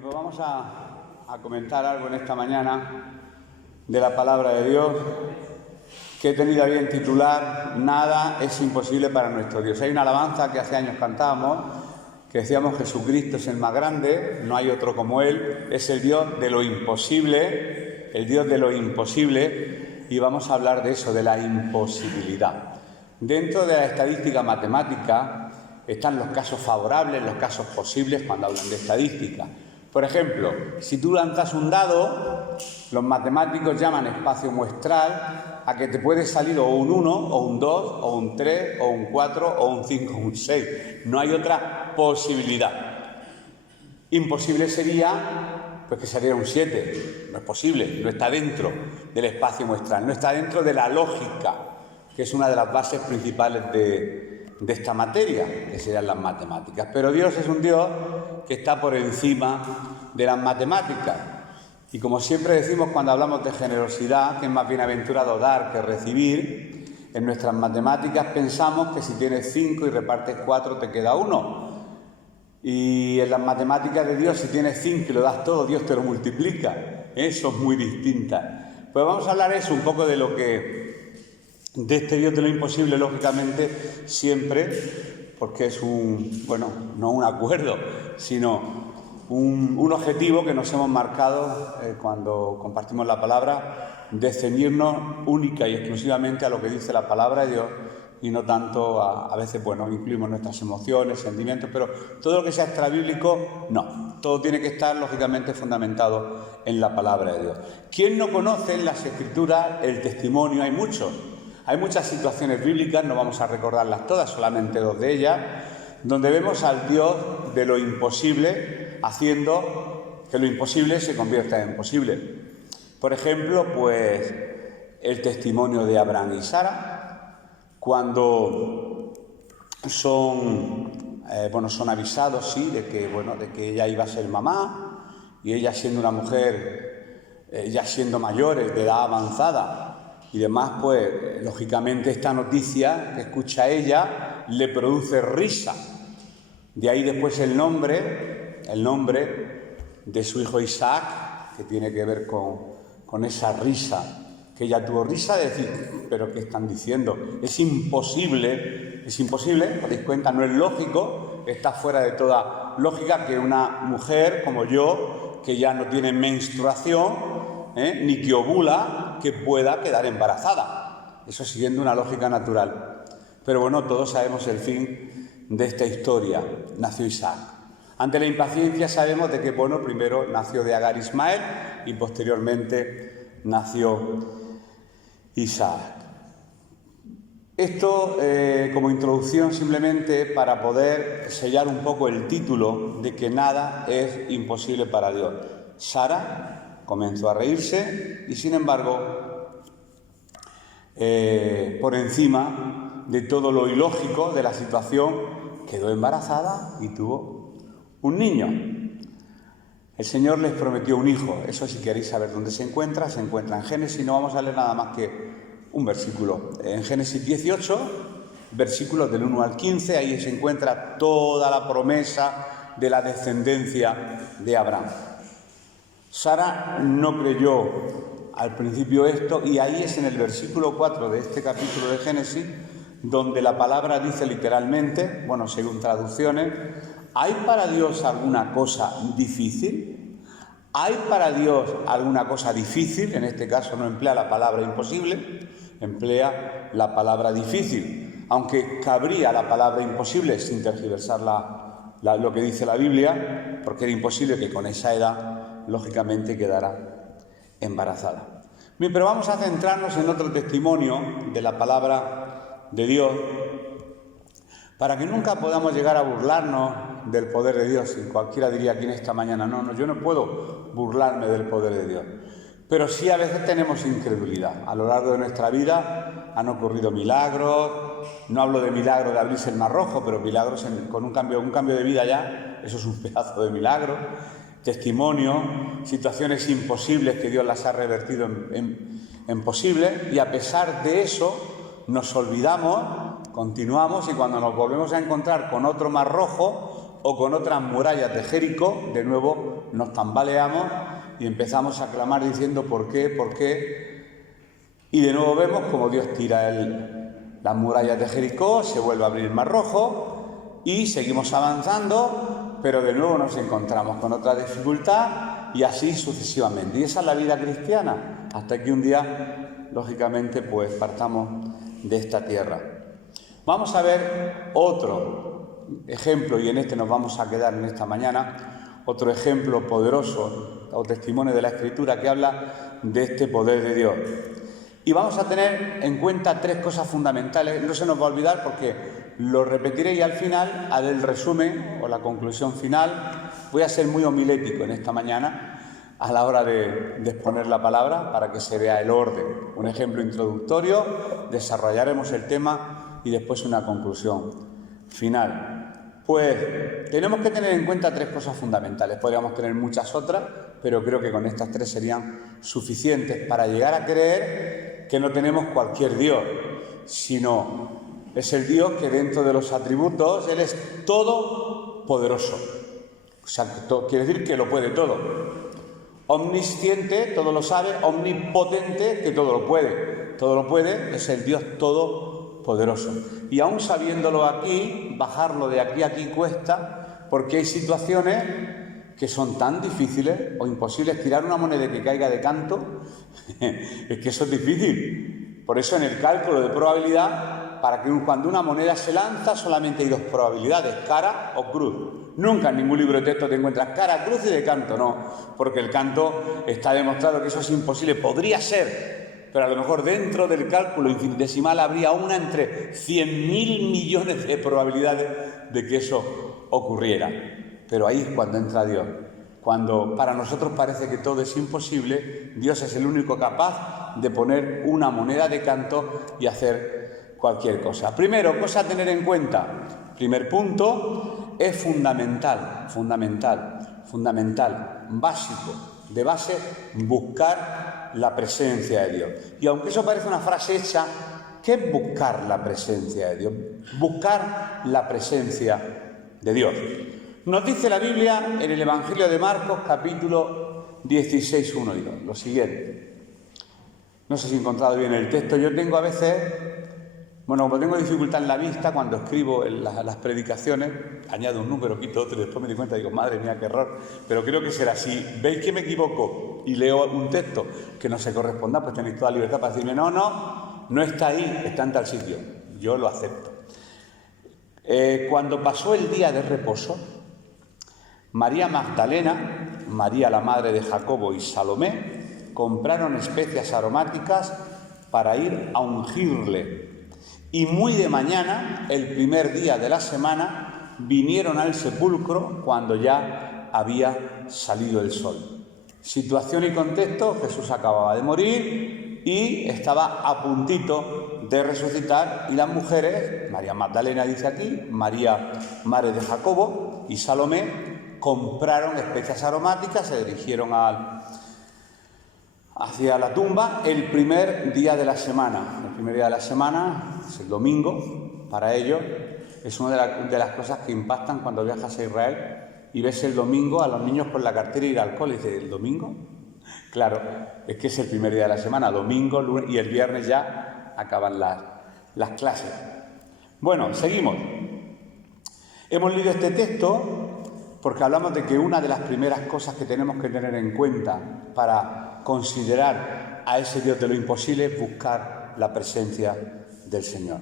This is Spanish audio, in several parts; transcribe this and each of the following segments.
Bien, pues vamos a comentar algo en esta mañana de la palabra de Dios que he tenido a bien titular Nada es imposible para nuestro Dios. Hay una alabanza que hace años cantábamos que decíamos: Jesucristo es el más grande, no hay otro como Él, es el Dios de lo imposible, el Dios de lo imposible, y vamos a hablar de eso, de la imposibilidad. Dentro de la estadística matemática están los casos favorables, los casos posibles cuando hablan de estadística. Por ejemplo, si tú lanzas un dado, los matemáticos llaman espacio muestral a que te puede salir o un 1, o un 2, o un 3, o un 4, o un 5, o un 6. No hay otra posibilidad. Imposible sería pues que saliera un 7. No es posible, no está dentro del espacio muestral, no está dentro de la lógica, que es una de las bases principales de esta materia, que serían las matemáticas. Pero Dios es un Dios que está por encima de las matemáticas. Y como siempre decimos cuando hablamos de generosidad, que es más bienaventurado dar que recibir, en nuestras matemáticas pensamos que si tienes 5 y repartes 4 te queda 1. Y en las matemáticas de Dios, si tienes 5 y lo das todo, Dios te lo multiplica. Eso es muy distinta. Pues vamos a hablar eso, un poco de lo que... de este Dios de lo imposible, lógicamente, siempre, porque es no un acuerdo, sino un objetivo que nos hemos marcado cuando compartimos la palabra, de ceñirnos única y exclusivamente a lo que dice la palabra de Dios y no tanto a veces, incluimos nuestras emociones, sentimientos, pero todo lo que sea extrabíblico, no. Todo tiene que estar, lógicamente, fundamentado en la palabra de Dios. ¿Quién no conoce en las Escrituras el testimonio? Hay muchos. Hay muchas situaciones bíblicas, no vamos a recordarlas todas, solamente 2 de ellas, donde vemos al Dios de lo imposible haciendo que lo imposible se convierta en posible. Por ejemplo, pues el testimonio de Abraham y Sara, cuando son avisados, sí, de que ella iba a ser mamá, y ella siendo una mujer, ya siendo mayores, de edad avanzada, y demás, pues lógicamente esta noticia que escucha ella le produce risa. De ahí después el nombre de su hijo Isaac, que tiene que ver con esa risa, que ella tuvo risa de decir, pero ¿qué están diciendo? Es imposible, ¿os dais cuenta? No es lógico, está fuera de toda lógica que una mujer como yo, que ya no tiene menstruación, ni que ovula, que pueda quedar embarazada. Eso siguiendo una lógica natural. Pero todos sabemos el fin de esta historia. Nació Isaac. Ante la impaciencia sabemos de que, primero nació de Agar Ismael y posteriormente nació Isaac. Esto como introducción simplemente para poder sellar un poco el título de que nada es imposible para Dios. Sara comenzó a reírse y, sin embargo, por encima de todo lo ilógico de la situación, quedó embarazada y tuvo un niño. El Señor les prometió un hijo. Eso, si queréis saber dónde se encuentra en Génesis. No vamos a leer nada más que un versículo. En Génesis 18, versículos del 1 al 15, ahí se encuentra toda la promesa de la descendencia de Abraham. Sara no creyó al principio esto, y ahí es en el versículo 4 de este capítulo de Génesis donde la palabra dice literalmente, según traducciones: ¿hay para Dios alguna cosa difícil? ¿Hay para Dios alguna cosa difícil? En este caso no emplea la palabra imposible, emplea la palabra difícil, aunque cabría la palabra imposible sin tergiversar lo que dice la Biblia, porque era imposible que con esa edad lógicamente quedará embarazada. Bien, pero vamos a centrarnos en otro testimonio de la palabra de Dios, para que nunca podamos llegar a burlarnos del poder de Dios. Y cualquiera diría aquí en esta mañana, no, yo no puedo burlarme del poder de Dios. Pero sí, a veces tenemos incredulidad. A lo largo de nuestra vida han ocurrido milagros. No hablo de milagros de abrirse el Mar Rojo, pero milagros con un cambio de vida ya. Eso es un pedazo de milagro. Testimonio, situaciones imposibles que Dios las ha revertido en posibles, y a pesar de eso nos olvidamos, continuamos, y cuando nos volvemos a encontrar con otro Mar Rojo, o con otras murallas de Jericó, de nuevo nos tambaleamos y empezamos a clamar diciendo ¿por qué? ¿Por qué? Y de nuevo vemos como Dios tira las murallas de Jericó, se vuelve a abrir el Mar Rojo y seguimos avanzando, pero de nuevo nos encontramos con otra dificultad y así sucesivamente. Y esa es la vida cristiana, hasta que un día, lógicamente, pues partamos de esta tierra. Vamos a ver otro ejemplo, y en este nos vamos a quedar en esta mañana, otro ejemplo poderoso o testimonio de la Escritura que habla de este poder de Dios. Y vamos a tener en cuenta tres cosas fundamentales, no se nos va a olvidar porque lo repetiré y al final haré el resumen o la conclusión final. Voy a ser muy homilético en esta mañana a la hora de exponer la palabra para que se vea el orden. Un ejemplo introductorio, desarrollaremos el tema y después una conclusión final. Pues tenemos que tener en cuenta tres cosas fundamentales. Podríamos tener muchas otras, pero creo que con estas tres serían suficientes para llegar a creer que no tenemos cualquier Dios, sino es el Dios que dentro de los atributos, Él es todopoderoso. O sea, quiere decir que lo puede todo. Omnisciente, todo lo sabe. Omnipotente, que todo lo puede. Todo lo puede, es el Dios todopoderoso. Y aún sabiéndolo aquí, bajarlo de aquí a aquí cuesta, porque hay situaciones que son tan difíciles o imposibles. Tirar una moneda que caiga de canto, es que eso es difícil. Por eso en el cálculo de probabilidad, para que cuando una moneda se lanza, solamente hay dos probabilidades, cara o cruz. Nunca en ningún libro de texto te encuentras cara, cruz y de canto, no, porque el canto está demostrado que eso es imposible. Podría ser, pero a lo mejor dentro del cálculo infinitesimal habría una entre 100.000 millones de probabilidades de que eso ocurriera. Pero ahí es cuando entra Dios. Cuando para nosotros parece que todo es imposible, Dios es el único capaz de poner una moneda de canto y hacer cualquier cosa. Primero, cosa a tener en cuenta. Primer punto, es fundamental, básico, de base, buscar la presencia de Dios. Y aunque eso parece una frase hecha, ¿qué es buscar la presencia de Dios? Buscar la presencia de Dios. Nos dice la Biblia en el Evangelio de Marcos, capítulo 16, 1 y 2, lo siguiente. No sé si he encontrado bien el texto. Yo tengo a veces, como tengo dificultad en la vista, cuando escribo las predicaciones, añado un número, quito otro y después me doy cuenta y digo, madre mía, qué error. Pero creo que será así. ¿Veis que me equivoco y leo un texto que no se corresponda? Pues tenéis toda la libertad para decirme, no está ahí, está en tal sitio. Yo lo acepto. Cuando pasó el día de reposo, María Magdalena, María la madre de Jacobo y Salomé compraron especias aromáticas para ir a ungirle. Y muy de mañana, el primer día de la semana, vinieron al sepulcro cuando ya había salido el sol. Situación y contexto: Jesús acababa de morir y estaba a puntito de resucitar, y las mujeres, María Magdalena dice aquí, María madre de Jacobo y Salomé, compraron especias aromáticas, se dirigieron hacia la tumba el primer día de la semana. El primer día de la semana es el domingo, para ellos es una de las cosas que impactan cuando viajas a Israel y ves el domingo a los niños con la cartera y el alcohol y dices, ¿el domingo? Claro, es que es el primer día de la semana, domingo, lunes, y el viernes ya acaban las clases. Bueno, seguimos. Hemos leído este texto porque hablamos de que una de las primeras cosas que tenemos que tener en cuenta para considerar a ese Dios de lo imposible es buscar la presencia del Señor.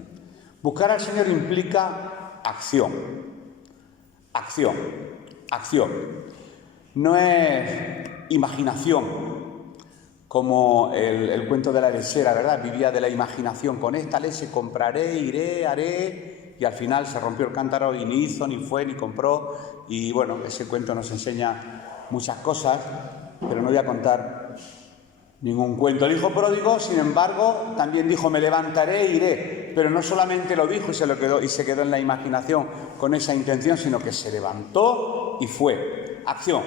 Buscar al Señor implica acción. No es imaginación, como el cuento de la lechera, ¿verdad? Vivía de la imaginación. Con esta leche compraré, iré, haré. Y al final se rompió el cántaro y ni hizo, ni fue, ni compró. Y bueno, ese cuento nos enseña muchas cosas, pero no voy a contar ningún cuento. El hijo pródigo, sin embargo, también dijo, me levantaré e iré. Pero no solamente lo dijo y se quedó en la imaginación con esa intención, sino que se levantó y fue. Acción.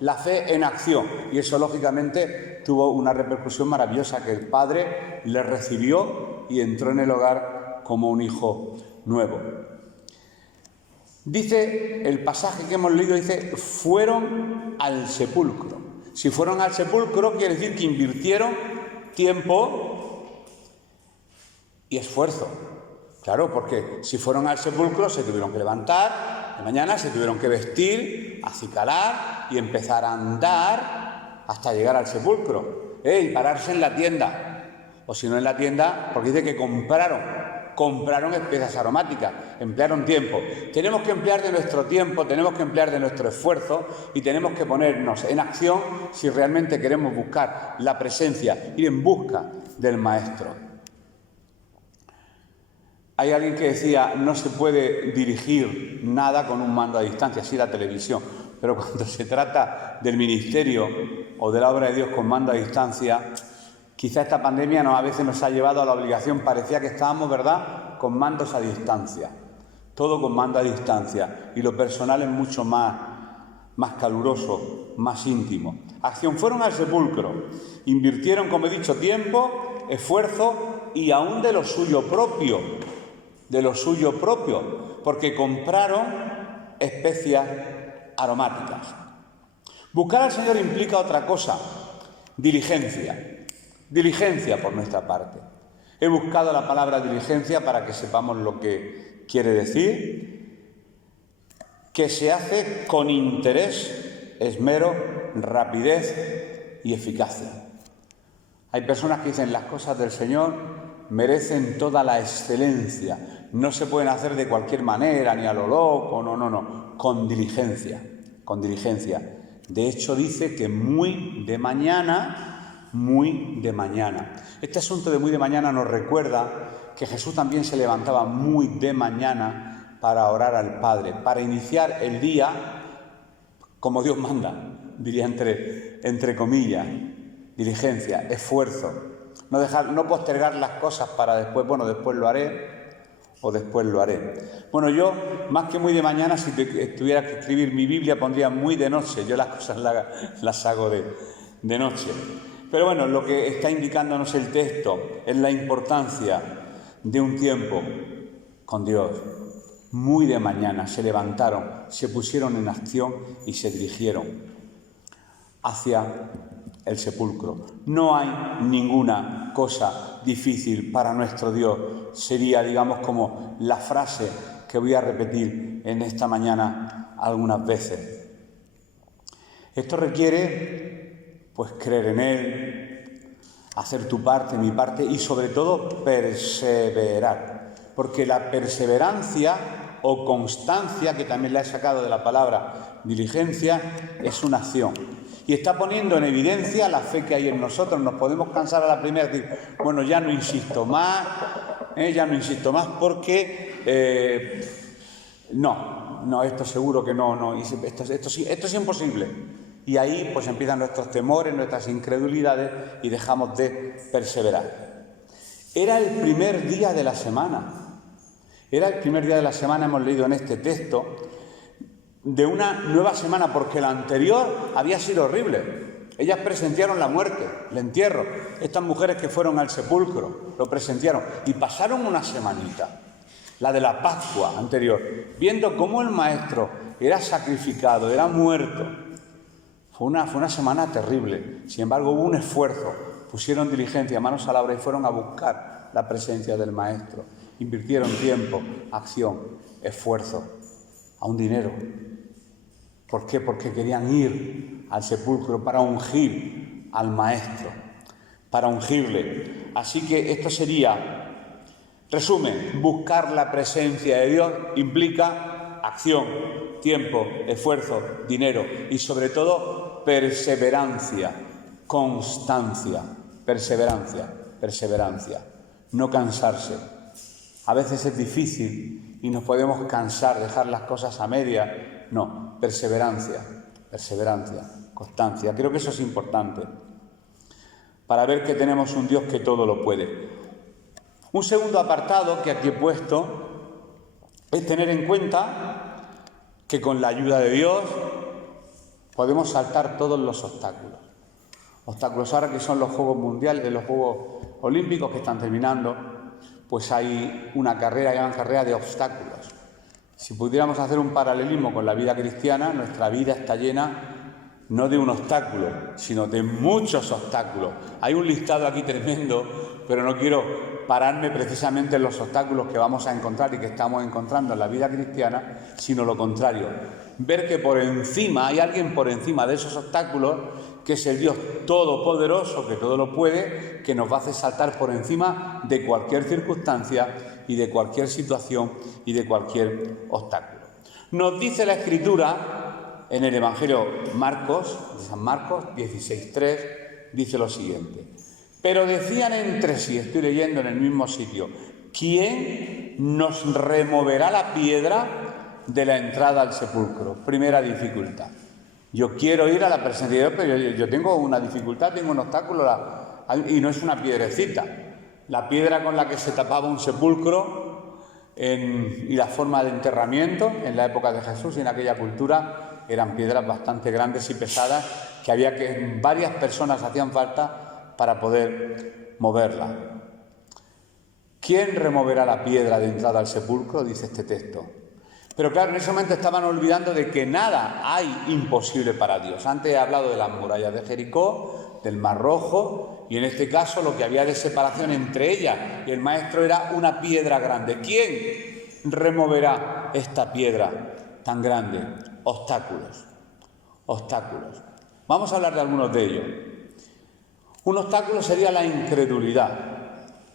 La fe en acción. Y eso, lógicamente, tuvo una repercusión maravillosa, que el padre le recibió y entró en el hogar como un hijo nuevo. Dice el pasaje que hemos leído, dice, fueron al sepulcro. Si fueron al sepulcro, quiere decir que invirtieron tiempo y esfuerzo. Claro, porque si fueron al sepulcro se tuvieron que levantar, de mañana se tuvieron que vestir, acicalar y empezar a andar hasta llegar al sepulcro. Y pararse en la tienda. O si no en la tienda, porque dice que compraron especias aromáticas, emplearon tiempo. Tenemos que emplear de nuestro tiempo, tenemos que emplear de nuestro esfuerzo y tenemos que ponernos en acción si realmente queremos buscar la presencia, ir en busca del Maestro. Hay alguien que decía, no se puede dirigir nada con un mando a distancia, así la televisión, pero cuando se trata del ministerio o de la obra de Dios con mando a distancia, quizá esta pandemia a veces nos ha llevado a la obligación, parecía que estábamos, ¿verdad?, con mandos a distancia, todo con mando a distancia, y lo personal es mucho más caluroso, más íntimo. Acción, fueron al sepulcro, invirtieron, como he dicho, tiempo, esfuerzo y aún de lo suyo propio, porque compraron especias aromáticas. Buscar al Señor implica otra cosa, diligencia por nuestra parte. He buscado la palabra diligencia para que sepamos lo que quiere decir, que se hace con interés, esmero, rapidez y eficacia. Hay personas que dicen las cosas del Señor merecen toda la excelencia, no se pueden hacer de cualquier manera, ni a lo loco, no, con diligencia. De hecho dice que muy de mañana. Este asunto de muy de mañana nos recuerda que Jesús también se levantaba muy de mañana para orar al Padre, para iniciar el día como Dios manda, diría entre comillas, diligencia, esfuerzo, no postergar las cosas para después, después lo haré. Bueno, yo, más que muy de mañana, si tuviera que escribir mi Biblia, pondría muy de noche. Yo las cosas las hago de noche. Pero bueno, lo que está indicándonos el texto es la importancia de un tiempo con Dios. Muy de mañana se levantaron, se pusieron en acción y se dirigieron hacia el sepulcro. No hay ninguna cosa difícil para nuestro Dios. Sería, digamos, como la frase que voy a repetir en esta mañana algunas veces. Esto requiere, pues, creer en Él, hacer tu parte, mi parte y, sobre todo, perseverar. Porque la perseverancia o constancia, que también la he sacado de la palabra diligencia, es una acción. Y está poniendo en evidencia la fe que hay en nosotros. Nos podemos cansar a la primera y decir, bueno, ya no insisto más porque no, esto seguro que no, esto es imposible. Y ahí pues empiezan nuestros temores, nuestras incredulidades y dejamos de perseverar. Era el primer día de la semana, hemos leído en este texto, de una nueva semana, porque la anterior había sido horrible. Ellas presenciaron la muerte, el entierro. Estas mujeres que fueron al sepulcro lo presenciaron y pasaron una semanita, la de la Pascua anterior, viendo cómo el Maestro era sacrificado, era muerto. Fue una semana terrible. Sin embargo, hubo un esfuerzo, pusieron diligencia, manos a la obra y fueron a buscar la presencia del Maestro. Invirtieron tiempo, acción, esfuerzo, aún dinero. ¿Por qué? Porque querían ir al sepulcro para ungir al Maestro, para ungirle. Así que esto sería, resumen, buscar la presencia de Dios implica acción, tiempo, esfuerzo, dinero y sobre todo perseverancia, constancia, perseverancia, no cansarse. A veces es difícil y nos podemos cansar, dejar las cosas a medias. No, perseverancia, constancia. Creo que eso es importante para ver que tenemos un Dios que todo lo puede. Un segundo apartado que aquí he puesto es tener en cuenta que con la ayuda de Dios podemos saltar todos los obstáculos. Obstáculos ahora que son los Juegos Mundiales, los Juegos Olímpicos que están terminando, pues hay una carrera de obstáculos. Si pudiéramos hacer un paralelismo con la vida cristiana, nuestra vida está llena no de un obstáculo, sino de muchos obstáculos. Hay un listado aquí tremendo, pero no quiero pararme precisamente en los obstáculos que vamos a encontrar y que estamos encontrando en la vida cristiana, sino lo contrario. Ver que por encima, hay alguien por encima de esos obstáculos, que es el Dios todopoderoso, que todo lo puede, que nos va a hacer saltar por encima de cualquier circunstancia y de cualquier situación y de cualquier obstáculo. Nos dice la Escritura en el Evangelio Marcos, de San Marcos 16:3, dice lo siguiente: pero decían entre sí, estoy leyendo en el mismo sitio, ¿quién nos removerá la piedra de la entrada al sepulcro? Primera dificultad. Yo quiero ir a la presencia de Dios, pero yo tengo una dificultad, tengo un obstáculo, y no es una piedrecita. La piedra con la que se tapaba un sepulcro y la forma de enterramiento en la época de Jesús y en aquella cultura eran piedras bastante grandes y pesadas que varias personas hacían falta para poder moverla. ¿Quién removerá la piedra de entrada al sepulcro?, dice este texto. Pero claro, en ese momento estaban olvidando de que nada hay imposible para Dios. Antes he hablado de las murallas de Jericó, del Mar Rojo, y en este caso lo que había de separación entre ellas y el maestro era una piedra grande. ¿Quién removerá esta piedra tan grande? Obstáculos. Obstáculos. Vamos a hablar de algunos de ellos. Un obstáculo sería la incredulidad.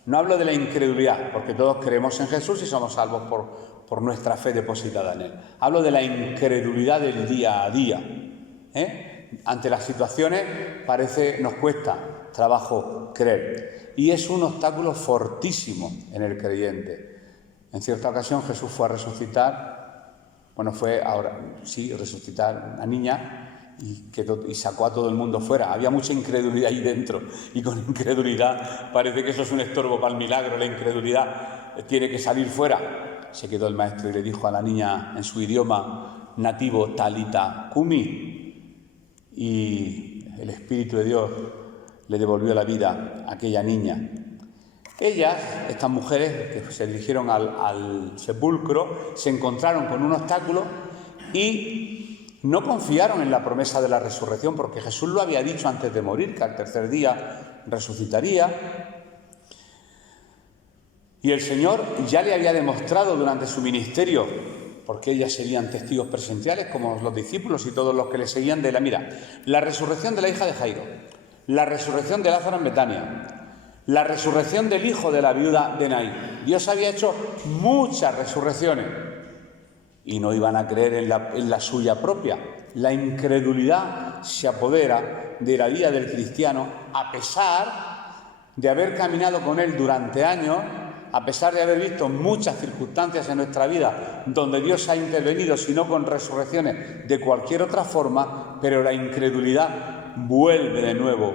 No hablo de la incredulidad, porque todos creemos en Jesús y somos salvos por nuestra fe depositada en Él. Hablo de la incredulidad del día a día. Ante las situaciones nos cuesta trabajo creer. Y es un obstáculo fortísimo en el creyente. En cierta ocasión Jesús fue a resucitar, resucitar una niña y sacó a todo el mundo fuera. Había mucha incredulidad ahí dentro y con incredulidad parece que eso es un estorbo para el milagro. La incredulidad tiene que salir fuera. Se quedó el maestro y le dijo a la niña en su idioma nativo, Talita Kumi, y el Espíritu de Dios le devolvió la vida a aquella niña. Ellas, estas mujeres que se dirigieron al sepulcro, se encontraron con un obstáculo y no confiaron en la promesa de la resurrección, porque Jesús lo había dicho antes de morir, que al tercer día resucitaría. Y el Señor ya le había demostrado durante su ministerio, porque ellas serían testigos presenciales, como los discípulos y todos los que le seguían, la resurrección de la hija de Jairo, la resurrección de Lázaro en Betania, la resurrección del hijo de la viuda de Naín. Dios había hecho muchas resurrecciones y no iban a creer en la suya propia. La incredulidad se apodera de la vida del cristiano, a pesar de haber caminado con Él durante años, a pesar de haber visto muchas circunstancias en nuestra vida donde Dios ha intervenido, si no con resurrecciones, de cualquier otra forma, pero la incredulidad vuelve de nuevo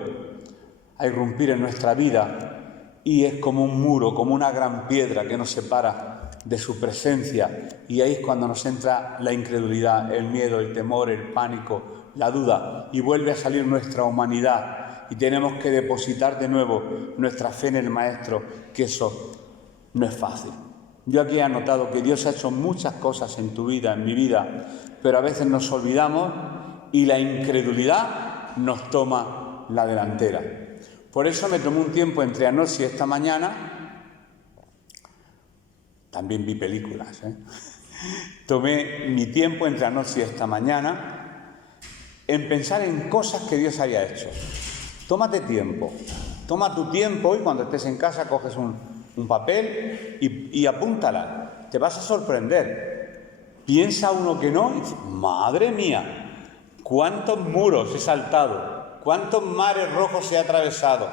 a irrumpir en nuestra vida y es como un muro, como una gran piedra que nos separa de su presencia, y ahí es cuando nos entra la incredulidad, el miedo, el temor, el pánico, la duda, y vuelve a salir nuestra humanidad y tenemos que depositar de nuevo nuestra fe en el Maestro, que eso no es fácil. Yo aquí he notado que Dios ha hecho muchas cosas en tu vida, en mi vida, pero a veces nos olvidamos y la incredulidad nos toma la delantera. Por eso me tomé un tiempo entre anoche y esta mañana. También vi películas, Tomé mi tiempo entre anoche y esta mañana en pensar en cosas que Dios haya hecho. Tómate tiempo, toma tu tiempo y cuando estés en casa coges un papel y apúntala. Te vas a sorprender. Piensa uno que no y dice, madre mía, cuántos muros he saltado, cuántos mares rojos he atravesado,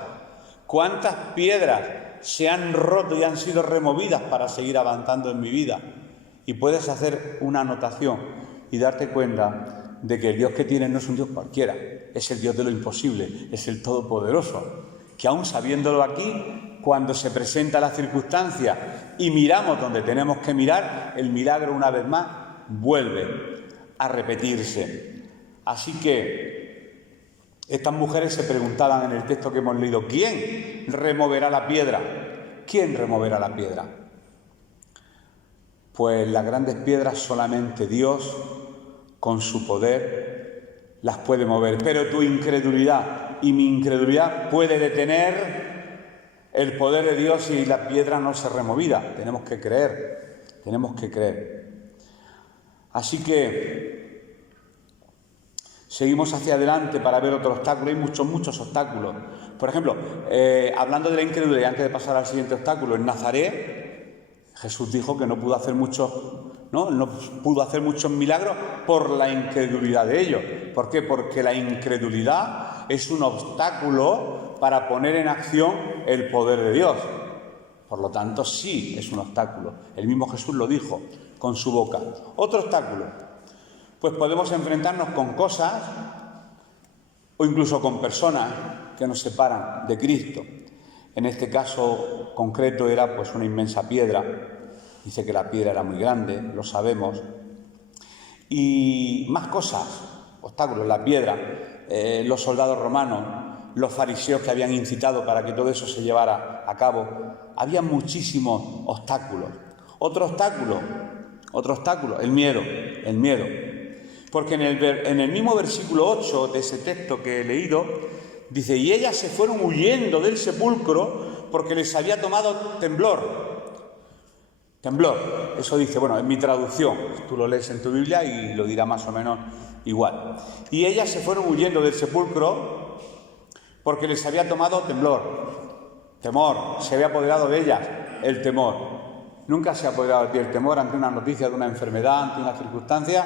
cuántas piedras se han roto y han sido removidas para seguir avanzando en mi vida. Y puedes hacer una anotación y darte cuenta de que el Dios que tienes no es un Dios cualquiera, es el Dios de lo imposible, es el Todopoderoso, que aún sabiéndolo aquí, cuando se presenta la circunstancia y miramos donde tenemos que mirar, el milagro una vez más vuelve a repetirse. Así que estas mujeres se preguntaban en el texto que hemos leído, ¿quién removerá la piedra? ¿Quién removerá la piedra? pues las grandes piedras solamente Dios, con su poder, las puede mover. Pero tu incredulidad y mi incredulidad puede detener el poder de Dios y la piedra no se removida. Tenemos que creer. Así que seguimos hacia adelante para ver otro obstáculo. Hay muchos obstáculos. Por ejemplo, hablando de la incredulidad, antes de pasar al siguiente obstáculo, en Nazaret, Jesús dijo que no pudo hacer muchos milagros por la incredulidad de ellos. ¿Por qué? Porque la incredulidad es un obstáculo para poner en acción el poder de Dios. Por lo tanto, sí es un obstáculo. El mismo Jesús lo dijo con su boca. Otro obstáculo, pues podemos enfrentarnos con cosas o incluso con personas que nos separan de Cristo. En este caso concreto era pues una inmensa piedra. Dice que la piedra era muy grande, lo sabemos. Y más cosas, obstáculos, la piedra, los soldados romanos, los fariseos que habían incitado para que todo eso se llevara a cabo. Había muchísimos obstáculos. Otro obstáculo, el miedo. Porque en el mismo versículo 8 de ese texto que he leído, dice, y ellas se fueron huyendo del sepulcro porque les había tomado temblor. Eso dice, bueno, en mi traducción, tú lo lees en tu Biblia y lo dirá más o menos igual. Y ellas se fueron huyendo del sepulcro porque les había tomado temor, se había apoderado de ellas el temor. Nunca se ha apoderado de ti el temor ante una noticia de una enfermedad, ante una circunstancia.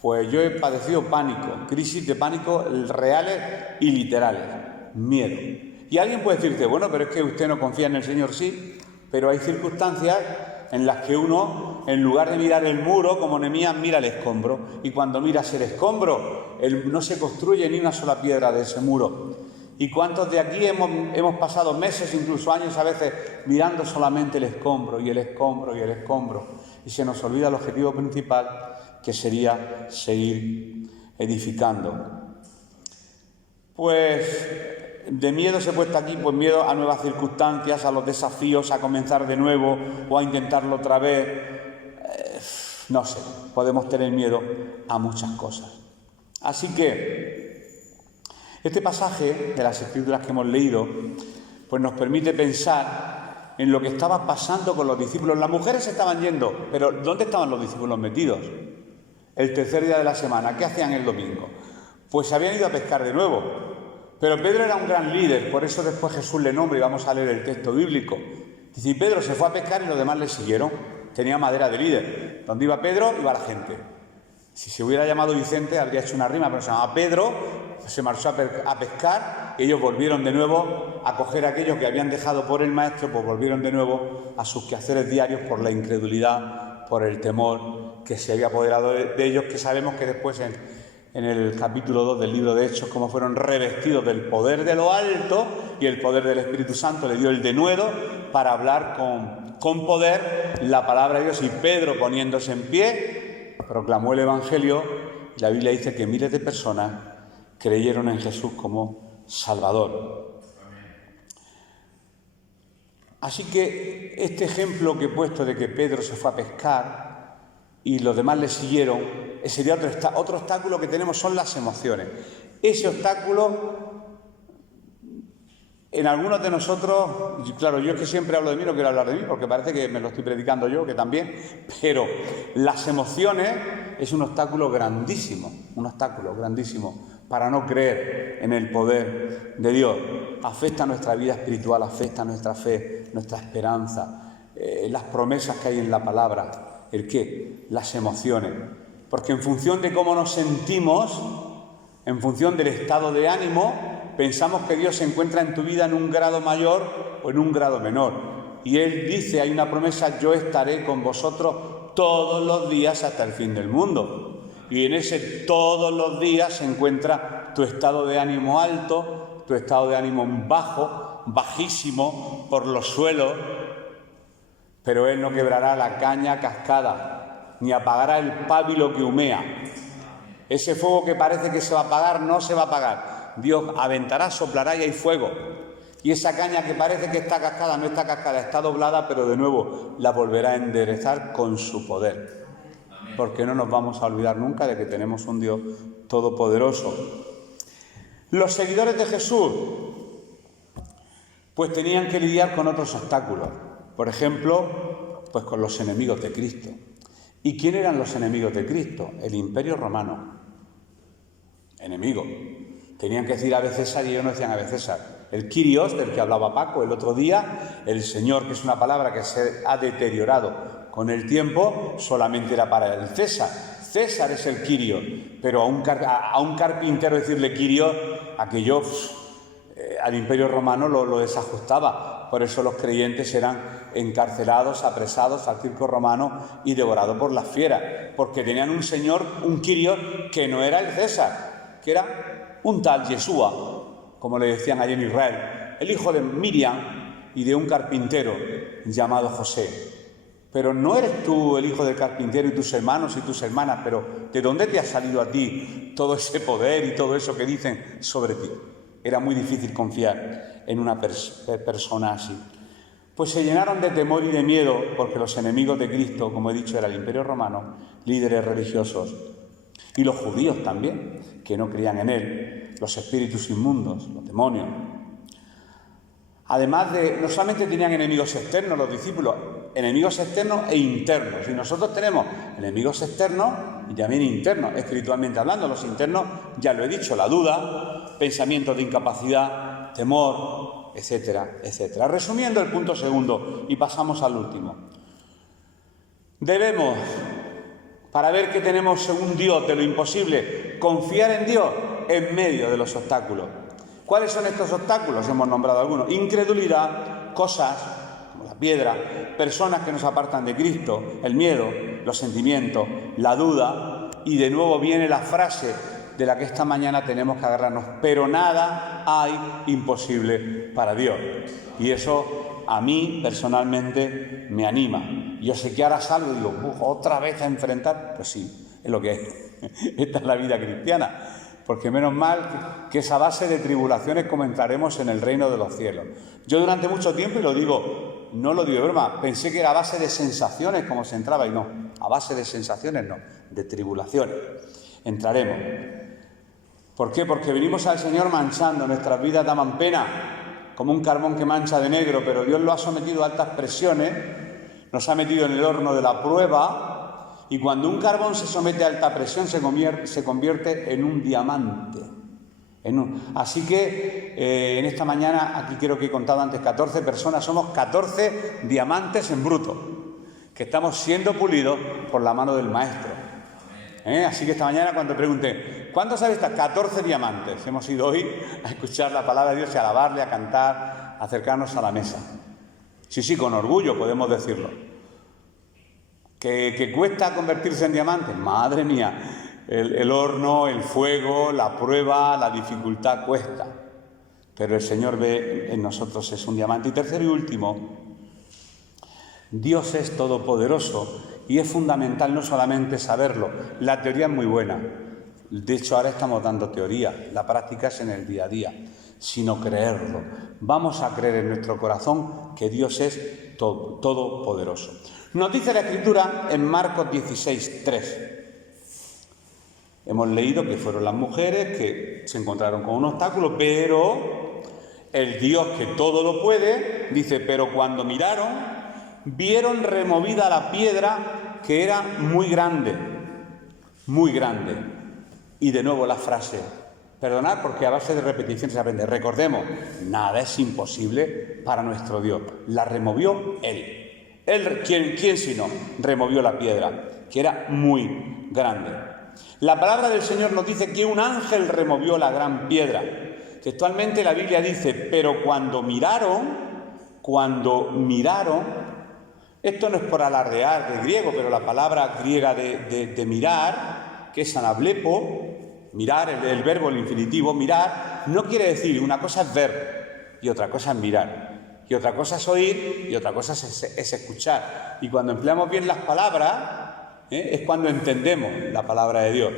Pues yo he padecido pánico, crisis de pánico reales y literales, miedo. Y alguien puede decirte, bueno, pero es que usted no confía en el Señor, sí, pero hay circunstancias en las que uno, en lugar de mirar el muro, como Nehemías, mira el escombro. Y cuando miras el escombro, no se construye ni una sola piedra de ese muro. ¿Y cuántos de aquí hemos pasado meses, incluso años a veces, mirando solamente el escombro? Y se nos olvida el objetivo principal, que sería seguir edificando. Pues de miedo se he puesto aquí, pues miedo a nuevas circunstancias, a los desafíos, a comenzar de nuevo o a intentarlo otra vez. No sé, podemos tener miedo a muchas cosas. Así que este pasaje de las Escrituras que hemos leído, pues nos permite pensar en lo que estaba pasando con los discípulos. Las mujeres se estaban yendo, pero ¿dónde estaban los discípulos metidos? El tercer día de la semana, ¿qué hacían el domingo? Pues se habían ido a pescar de nuevo. Pero Pedro era un gran líder, por eso después Jesús le nombra y vamos a leer el texto bíblico. Dice, y Pedro se fue a pescar y los demás le siguieron. Tenía madera de líder. Donde iba Pedro, iba la gente. Si se hubiera llamado Vicente, habría hecho una rima, pero se llamaba Pedro, se marchó a pescar y ellos volvieron de nuevo a coger aquello que habían dejado por el maestro, pues volvieron de nuevo a sus quehaceres diarios por la incredulidad, por el temor que se había apoderado de ellos, que sabemos que después en el capítulo 2 del libro de Hechos, cómo fueron revestidos del poder de lo alto y el poder del Espíritu Santo le dio el denuedo para hablar con poder la palabra de Dios. Y Pedro, poniéndose en pie, proclamó el Evangelio. Y la Biblia dice que miles de personas creyeron en Jesús como Salvador. Así que este ejemplo que he puesto de que Pedro se fue a pescar y los demás le siguieron, sería otro obstáculo que tenemos, son las emociones. Ese obstáculo, en algunos de nosotros, claro, yo es que siempre hablo de mí, no quiero hablar de mí, porque parece que me lo estoy predicando yo, que también, pero las emociones es un obstáculo grandísimo para no creer en el poder de Dios. Afecta nuestra vida espiritual, afecta nuestra fe, nuestra esperanza, las promesas que hay en la palabra. ¿El qué? Las emociones. Porque en función de cómo nos sentimos, en función del estado de ánimo, pensamos que Dios se encuentra en tu vida en un grado mayor o en un grado menor. Y Él dice, hay una promesa, yo estaré con vosotros todos los días hasta el fin del mundo. Y en ese todos los días se encuentra tu estado de ánimo alto, tu estado de ánimo bajo, bajísimo, por los suelos. Pero Él no quebrará la caña cascada, ni apagará el pábilo que humea. Ese fuego que parece que se va a apagar, no se va a apagar. Dios aventará, soplará y hay fuego. Y esa caña que parece que está cascada, no está cascada, está doblada, pero de nuevo la volverá a enderezar con su poder. Porque no nos vamos a olvidar nunca de que tenemos un Dios todopoderoso. Los seguidores de Jesús, pues tenían que lidiar con otros obstáculos. Por ejemplo, pues con los enemigos de Cristo. ¿Y quién eran los enemigos de Cristo? El Imperio Romano. Enemigo. Tenían que decir Ave César y ellos no decían Ave César. El Kyrios, del que hablaba Paco el otro día, el Señor, que es una palabra que se ha deteriorado con el tiempo, solamente era para el César. César es el Kyrios, pero a un carpintero decirle Kyrios, aquello al Imperio Romano lo desajustaba. Por eso los creyentes eran encarcelados, apresados al circo romano y devorados por las fieras, porque tenían un señor, un Kyrios, que no era el César, que era un tal Yeshua, como le decían allí en Israel, el hijo de Miriam y de un carpintero llamado José. Pero no eres tú el hijo del carpintero y tus hermanos y tus hermanas, pero ¿de dónde te ha salido a ti todo ese poder y todo eso que dicen sobre ti? Era muy difícil confiar en una persona así. Pues se llenaron de temor y de miedo porque los enemigos de Cristo, como he dicho, era el Imperio Romano, líderes religiosos, y los judíos también, que no creían en él, los espíritus inmundos, los demonios. Además de, no solamente tenían enemigos externos los discípulos, enemigos externos e internos. Y nosotros tenemos enemigos externos y también internos, espiritualmente hablando. Los internos, ya lo he dicho, la duda, pensamientos de incapacidad, temor, etcétera, etcétera. Resumiendo el punto segundo, y pasamos al último. Debemos, para ver que tenemos según Dios de lo imposible, confiar en Dios en medio de los obstáculos. ¿Cuáles son estos obstáculos? Hemos nombrado algunos. Incredulidad, cosas como la piedra, personas que nos apartan de Cristo, el miedo, los sentimientos, la duda, y de nuevo viene la frase de la que esta mañana tenemos que agarrarnos: pero nada hay imposible para Dios. Y eso a mí personalmente me anima. Yo sé que ahora salgo y digo, ¿otra vez a enfrentar? Pues sí, es lo que hay. Esta es la vida cristiana. Porque menos mal que esa base de tribulaciones comenzaremos en el reino de los cielos. Yo durante mucho tiempo, y lo digo, no lo digo de broma, pensé que era a base de sensaciones como se entraba, y no, a base de sensaciones no, de tribulaciones. Entraremos. ¿Por qué? Porque venimos al Señor manchando, nuestras vidas daban pena, como un carbón que mancha de negro, pero Dios lo ha sometido a altas presiones, nos ha metido en el horno de la prueba. Y cuando un carbón se somete a alta presión se convierte en un diamante. Así que en esta mañana, aquí creo que he contado antes 14 personas, somos 14 diamantes en bruto, que estamos siendo pulidos por la mano del Maestro. Así que esta mañana cuando pregunten, ¿cuántos sabes estas 14 diamantes? Hemos ido hoy a escuchar la palabra de Dios y a alabarle, a cantar, a acercarnos a la mesa. Sí, con orgullo podemos decirlo. ¿Que cuesta convertirse en diamante? Madre mía, el horno, el fuego, la prueba, la dificultad cuesta. Pero el Señor ve en nosotros es un diamante. Y tercero y último, Dios es todopoderoso y es fundamental no solamente saberlo. La teoría es muy buena. De hecho, ahora estamos dando teoría. La práctica es en el día a día, sino creerlo. Vamos a creer en nuestro corazón que Dios es todopoderoso. Nos dice la Escritura en Marcos 16:3. Hemos leído que fueron las mujeres que se encontraron con un obstáculo, pero el Dios que todo lo puede, dice, pero cuando miraron, vieron removida la piedra que era muy grande, muy grande. Y de nuevo la frase, perdonad porque a base de repetición se aprende. Recordemos, nada es imposible para nuestro Dios. La removió Él. Él, ¿quién sino? Removió la piedra, que era muy grande. La palabra del Señor nos dice que un ángel removió la gran piedra. Textualmente la Biblia dice, pero cuando miraron, esto no es por alardear de griego, pero la palabra griega de mirar, que es anablepo, mirar, el verbo, el infinitivo, mirar, no quiere decir, una cosa es ver y otra cosa es mirar. Y otra cosa es oír y otra cosa es escuchar. Y cuando empleamos bien las palabras, es cuando entendemos la palabra de Dios.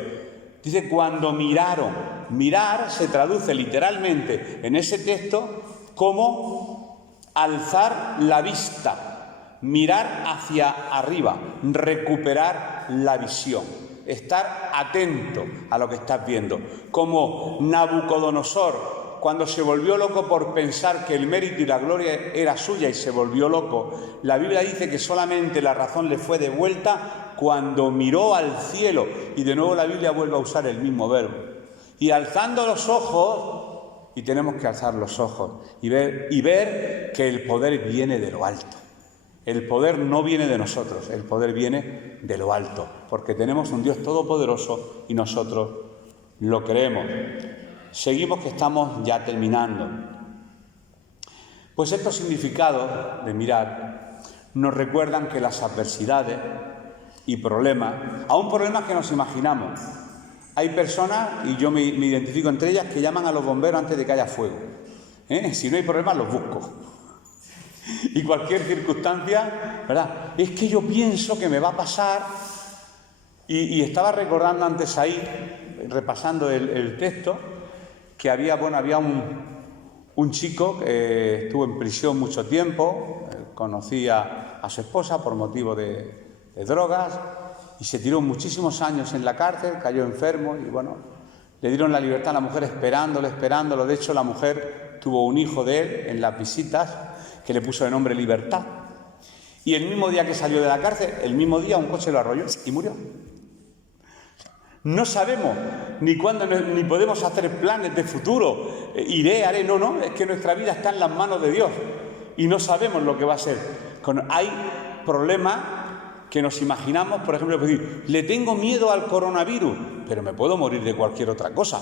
Dice, cuando miraron. Mirar se traduce literalmente en ese texto como alzar la vista, mirar hacia arriba, recuperar la visión, estar atento a lo que estás viendo. Como Nabucodonosor, cuando se volvió loco por pensar que el mérito y la gloria era suya y se volvió loco, la Biblia dice que solamente la razón le fue devuelta cuando miró al cielo, y de nuevo la Biblia vuelve a usar el mismo verbo. Y alzando los ojos, y tenemos que alzar los ojos y ver que el poder viene de lo alto. El poder no viene de nosotros, el poder viene de lo alto, porque tenemos un Dios todopoderoso y nosotros lo creemos. Seguimos, que estamos ya terminando. Pues estos significados de mirar nos recuerdan que las adversidades y problemas, aún problemas que nos imaginamos, hay personas, y yo me identifico entre ellas, que llaman a los bomberos antes de que haya fuego. Si no hay problemas, los busco. Y cualquier circunstancia, ¿verdad? Es que yo pienso que me va a pasar. Y estaba recordando antes ahí, repasando el texto, que había un chico que estuvo en prisión mucho tiempo, conocía a su esposa por motivo de drogas, y se tiró muchísimos años en la cárcel, cayó enfermo y bueno, le dieron la libertad a la mujer esperándolo. De hecho, la mujer tuvo un hijo de él en las visitas que le puso de nombre Libertad. Y el mismo día que salió de la cárcel, el mismo día un coche lo arrolló y murió. No sabemos ni cuándo, ni podemos hacer planes de futuro. Iré, haré, no, es que nuestra vida está en las manos de Dios y no sabemos lo que va a ser. Hay problemas que nos imaginamos, por ejemplo, decir, le tengo miedo al coronavirus, pero me puedo morir de cualquier otra cosa,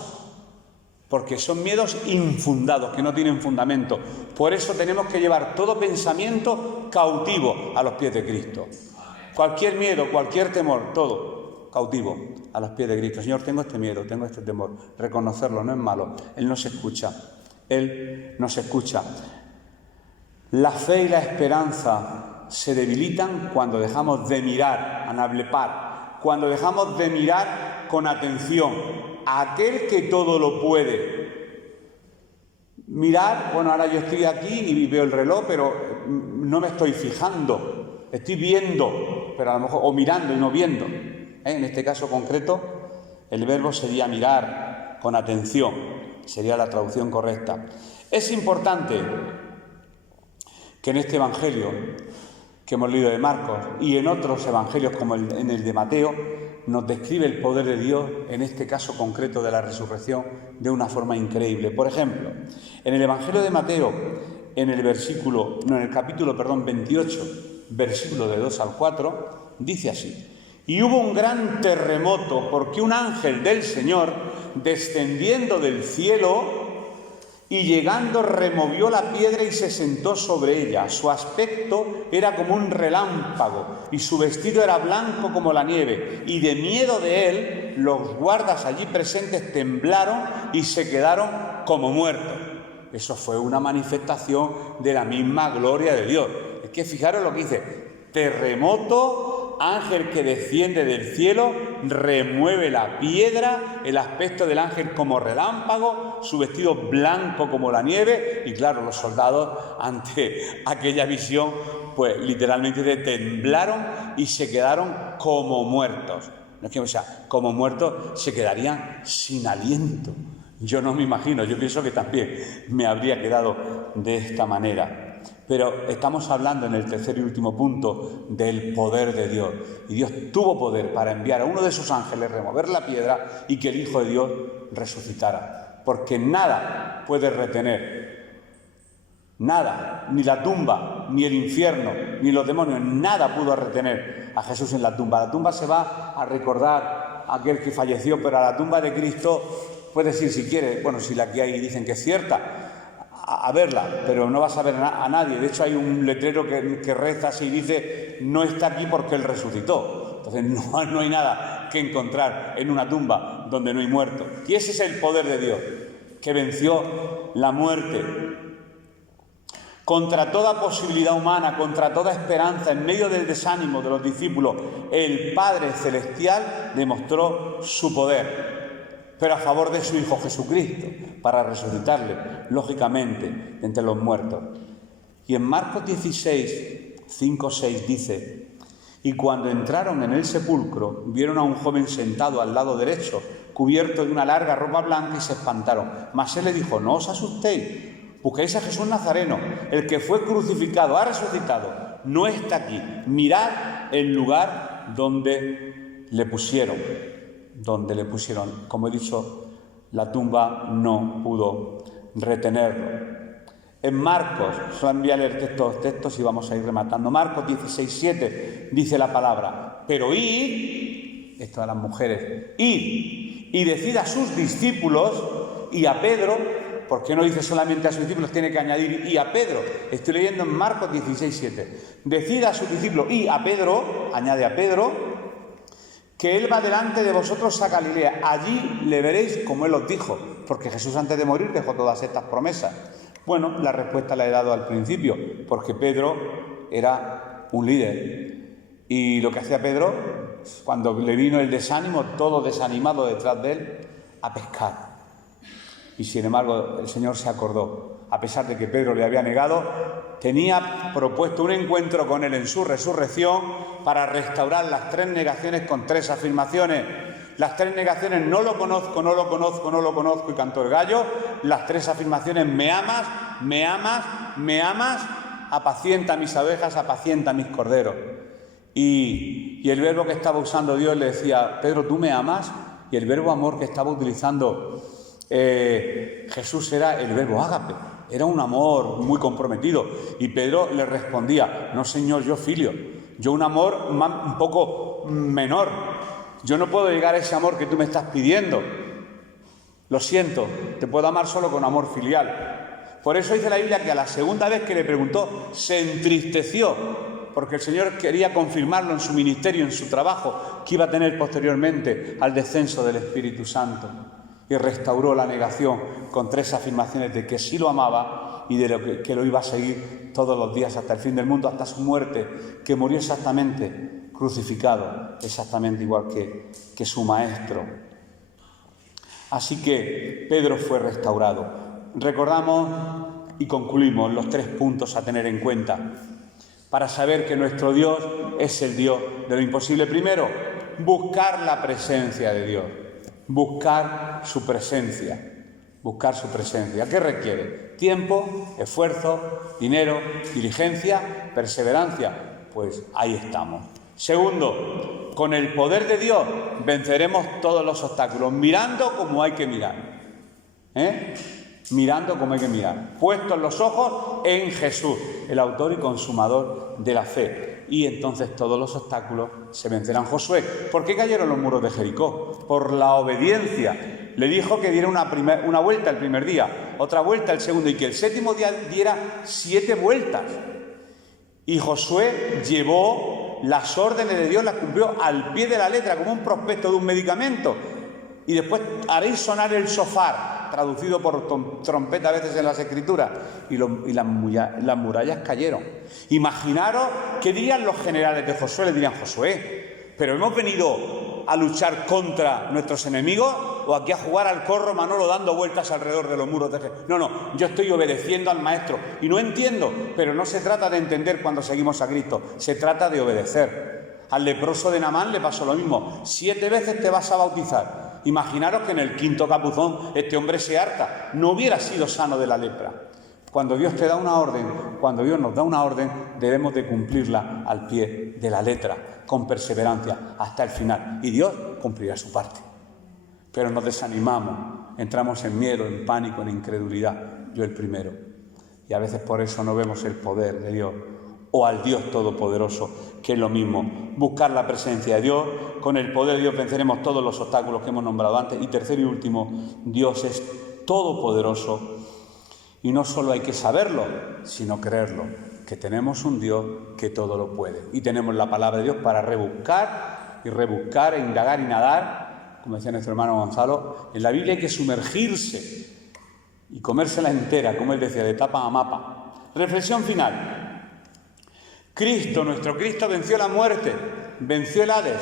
porque son miedos infundados, que no tienen fundamento. Por eso tenemos que llevar todo pensamiento cautivo a los pies de Cristo. Cualquier miedo, cualquier temor, todo cautivo a los pies de Cristo. Señor, tengo este miedo, tengo este temor. Reconocerlo no es malo. Él nos escucha. Él nos escucha. La fe y la esperanza se debilitan cuando dejamos de mirar, anablepar, cuando dejamos de mirar con atención a aquel que todo lo puede. Mirar, bueno, ahora yo estoy aquí y veo el reloj, pero no me estoy fijando, estoy viendo, pero a lo mejor, o mirando y no viendo. En este caso concreto, el verbo sería mirar con atención, sería la traducción correcta. Es importante que en este evangelio que hemos leído de Marcos y en otros evangelios como en el de Mateo, nos describe el poder de Dios, en este caso concreto de la resurrección, de una forma increíble. Por ejemplo, en el evangelio de Mateo, en el capítulo 28, versículo de 2 al 4, dice así: y hubo un gran terremoto, porque un ángel del Señor, descendiendo del cielo y llegando, removió la piedra y se sentó sobre ella. Su aspecto era como un relámpago y su vestido era blanco como la nieve. Y de miedo de él, los guardas allí presentes temblaron y se quedaron como muertos. Eso fue una manifestación de la misma gloria de Dios. Es que fijaros lo que dice: terremoto, ángel que desciende del cielo, remueve la piedra, el aspecto del ángel como relámpago, su vestido blanco como la nieve. Y claro, los soldados ante aquella visión, pues literalmente temblaron y se quedaron como muertos. No es que, o sea, como muertos se quedarían sin aliento. Yo no me imagino, yo pienso que también me habría quedado de esta manera. Pero estamos hablando en el tercer y último punto del poder de Dios. Y Dios tuvo poder para enviar a uno de sus ángeles, remover la piedra y que el Hijo de Dios resucitara. Porque nada puede retener, nada, ni la tumba, ni el infierno, ni los demonios, nada pudo retener a Jesús en la tumba. La tumba se va a recordar a aquel que falleció, pero a la tumba de Cristo puedes ir si quieres, bueno, si la que hay dicen que es cierta, a verla, pero no vas a ver a nadie. De hecho, hay un letrero que reza así y dice: no está aquí porque Él resucitó. Entonces no hay nada que encontrar en una tumba donde no hay muertos. Y ese es el poder de Dios, que venció la muerte. Contra toda posibilidad humana, contra toda esperanza, en medio del desánimo de los discípulos, el Padre Celestial demostró su poder. pero a favor de su Hijo Jesucristo, para resucitarle, lógicamente, de entre los muertos. Y en Marcos 16, 5, 6 dice: y cuando entraron en el sepulcro, vieron a un joven sentado al lado derecho, cubierto de una larga ropa blanca, y se espantaron. Mas él le dijo: no os asustéis, busquéis a Jesús Nazareno, el que fue crucificado, ha resucitado, no está aquí. Mirad el lugar donde le pusieron. Como he dicho, la tumba no pudo retenerlo. En Marcos, solo voy a leer estos textos y vamos a ir rematando. Marcos 16, 7 dice la palabra: pero id, esto a las mujeres, id y decid a sus discípulos y a Pedro. ¿Por qué no dice solamente a sus discípulos? Tiene que añadir y a Pedro. Estoy leyendo en Marcos 16, 7. Decid a sus discípulos y a Pedro, añade a Pedro, que él va delante de vosotros a Galilea. Allí le veréis como él os dijo, porque Jesús antes de morir dejó todas estas promesas. Bueno, la respuesta la he dado al principio, porque Pedro era un líder. Y lo que hacía Pedro, cuando le vino el desánimo, todo desanimado detrás de él, a pescar. Y sin embargo, el Señor se acordó. A pesar de que Pedro le había negado, tenía propuesto un encuentro con él en su resurrección para restaurar las 3 negaciones con 3 afirmaciones. Las 3 negaciones: no lo conozco, no lo conozco, no lo conozco, y cantó el gallo. Las 3 afirmaciones: me amas, me amas, me amas, apacienta mis ovejas, apacienta mis corderos. Y el verbo que estaba usando Dios le decía: Pedro, ¿tú me amas? Y el verbo amor que estaba utilizando Jesús era el verbo ágape. Era un amor muy comprometido. Y Pedro le respondía: no, Señor, yo filio, yo un amor un poco menor. Yo no puedo llegar a ese amor que tú me estás pidiendo. Lo siento, te puedo amar solo con amor filial. Por eso dice la Biblia que a la segunda vez que le preguntó, se entristeció, porque el Señor quería confirmarlo en su ministerio, en su trabajo, que iba a tener posteriormente al descenso del Espíritu Santo. Y restauró la negación con 3 afirmaciones de que sí lo amaba y de que lo iba a seguir todos los días hasta el fin del mundo, hasta su muerte, que murió exactamente crucificado, exactamente igual que su maestro. Así que Pedro fue restaurado. Recordamos y concluimos los 3 puntos a tener en cuenta para saber que nuestro Dios es el Dios de lo imposible. Primero, buscar la presencia de Dios. Buscar su presencia. Buscar su presencia. ¿Qué requiere? Tiempo, esfuerzo, dinero, diligencia, perseverancia. Pues ahí estamos. Segundo, con el poder de Dios venceremos todos los obstáculos, mirando como hay que mirar. Mirando como hay que mirar. Puestos los ojos en Jesús, el autor y consumador de la fe. Y entonces todos los obstáculos se vencerán. Josué, ¿por qué cayeron los muros de Jericó? Por la obediencia. Le dijo que diera una vuelta el primer día, otra vuelta el segundo, y que el 7º día diera 7 vueltas. Y Josué llevó las órdenes de Dios, las cumplió al pie de la letra, como un prospecto de un medicamento. Y después haréis sonar el shofar, traducido por trompeta a veces en las Escrituras, y las murallas cayeron. Imaginaros qué dirían los generales de Josué. Le dirían: Josué, pero hemos venido a luchar contra nuestros enemigos, o aquí a jugar al corro Manolo dando vueltas alrededor de los muros de Jericó. No, yo estoy obedeciendo al maestro y no entiendo, pero no se trata de entender cuando seguimos a Cristo, se trata de obedecer. Al leproso de Naamán le pasó lo mismo: 7 veces te vas a bautizar. Imaginaros que en el 5.º capuzón este hombre se harta, no hubiera sido sano de la lepra. Cuando Dios te da una orden, cuando Dios nos da una orden, debemos de cumplirla al pie de la letra, con perseverancia, hasta el final. Y Dios cumplirá su parte. Pero nos desanimamos, entramos en miedo, en pánico, en incredulidad. Yo el primero. Y a veces por eso no vemos el poder de Dios, o al Dios Todopoderoso, que es lo mismo. Buscar la presencia de Dios. Con el poder de Dios venceremos todos los obstáculos que hemos nombrado antes. Y tercero y último, Dios es todopoderoso. Y no solo hay que saberlo, sino creerlo, que tenemos un Dios que todo lo puede. Y tenemos la palabra de Dios para rebuscar y rebuscar, e indagar y nadar. Como decía nuestro hermano Gonzalo, en la Biblia hay que sumergirse y comérsela entera, como él decía, de tapa a mapa. Reflexión final. Cristo, nuestro Cristo, venció la muerte, venció el Hades.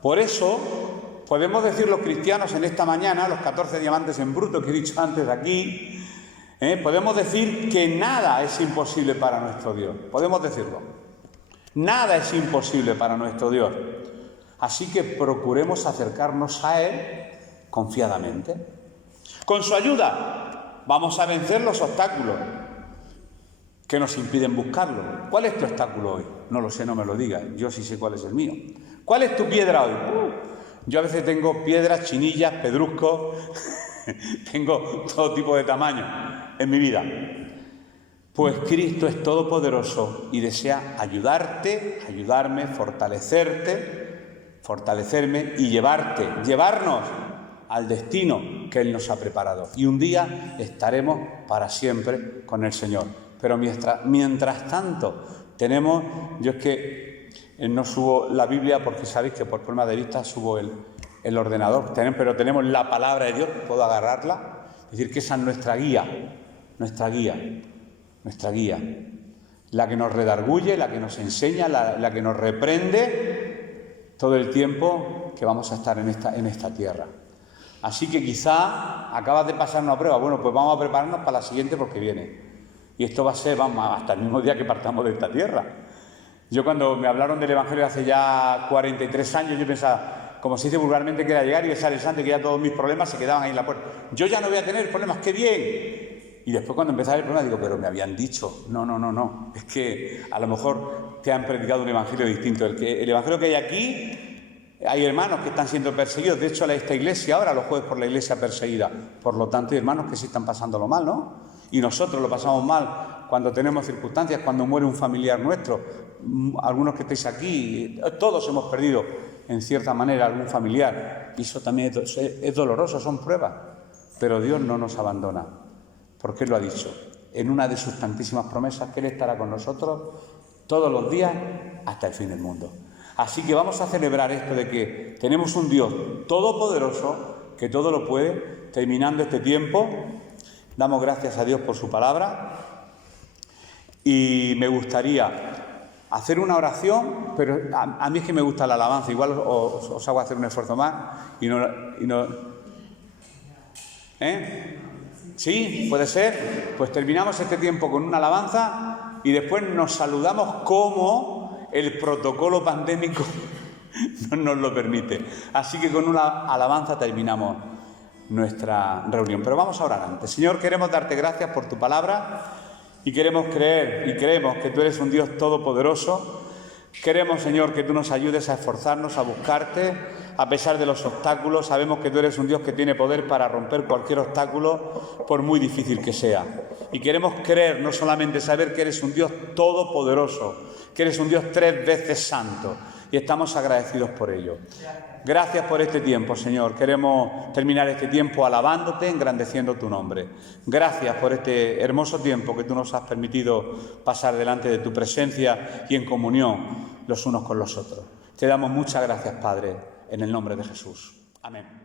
Por eso podemos decir los cristianos en esta mañana, los 14 diamantes en bruto que he dicho antes aquí, podemos decir que nada es imposible para nuestro Dios. Podemos decirlo. Nada es imposible para nuestro Dios. Así que procuremos acercarnos a Él confiadamente. Con su ayuda vamos a vencer los obstáculos que nos impiden buscarlo. ¿Cuál es tu obstáculo hoy? No lo sé, no me lo digas. Yo sí sé cuál es el mío. ¿Cuál es tu piedra hoy? Yo a veces tengo piedras, chinillas, pedruscos, tengo todo tipo de tamaño en mi vida. Pues Cristo es todopoderoso y desea ayudarte, ayudarme, fortalecerme y llevarnos al destino que Él nos ha preparado. Y un día estaremos para siempre con el Señor. Pero mientras tanto, yo es que no subo la Biblia porque sabéis que por problema de vista subo el ordenador, pero tenemos la palabra de Dios, puedo agarrarla, es decir, que esa es nuestra guía, la que nos redarguye, la que nos enseña, la que nos reprende todo el tiempo que vamos a estar en esta tierra. Así que quizá acabas de pasar una prueba, bueno, pues vamos a prepararnos para la siguiente porque viene. Y esto va a ser, hasta el mismo día que partamos de esta tierra. Yo cuando me hablaron del Evangelio hace ya 43 años, yo pensaba, como se dice vulgarmente, que era llegar y besar el santo y que ya todos mis problemas se quedaban ahí en la puerta. Yo ya no voy a tener problemas, ¡qué bien! Y después cuando empezaba el problema digo, pero me habían dicho, no, es que a lo mejor te han predicado un Evangelio distinto. El Evangelio que hay aquí, hay hermanos que están siendo perseguidos. De hecho, esta iglesia ahora los jueves por la iglesia perseguida. Por lo tanto, hay hermanos que sí están pasándolo mal, ¿no? Y nosotros lo pasamos mal cuando tenemos circunstancias, cuando muere un familiar nuestro. Algunos que estáis aquí, todos hemos perdido en cierta manera algún familiar. Y eso también es doloroso, son pruebas. Pero Dios no nos abandona, porque Él lo ha dicho. En una de sus tantísimas promesas, que Él estará con nosotros todos los días hasta el fin del mundo. Así que vamos a celebrar esto de que tenemos un Dios todopoderoso, que todo lo puede. Terminando este tiempo, damos gracias a Dios por su palabra y me gustaría hacer una oración, pero a mí es que me gusta la alabanza, igual os hago hacer un esfuerzo más y no ¿Sí? ¿Puede ser? Pues terminamos este tiempo con una alabanza y después nos saludamos como el protocolo pandémico nos lo permite. Así que con una alabanza terminamos nuestra reunión. Pero vamos a orar antes. Señor, queremos darte gracias por tu palabra y queremos creer y creemos que tú eres un Dios todopoderoso. Queremos, Señor, que tú nos ayudes a esforzarnos, a buscarte, a pesar de los obstáculos. Sabemos que tú eres un Dios que tiene poder para romper cualquier obstáculo, por muy difícil que sea. Y queremos creer, no solamente saber que eres un Dios todopoderoso, que eres un Dios 3 veces santo. Y estamos agradecidos por ello. Gracias por este tiempo, Señor. Queremos terminar este tiempo alabándote, engrandeciendo tu nombre. Gracias por este hermoso tiempo que tú nos has permitido pasar delante de tu presencia y en comunión los unos con los otros. Te damos muchas gracias, Padre, en el nombre de Jesús. Amén.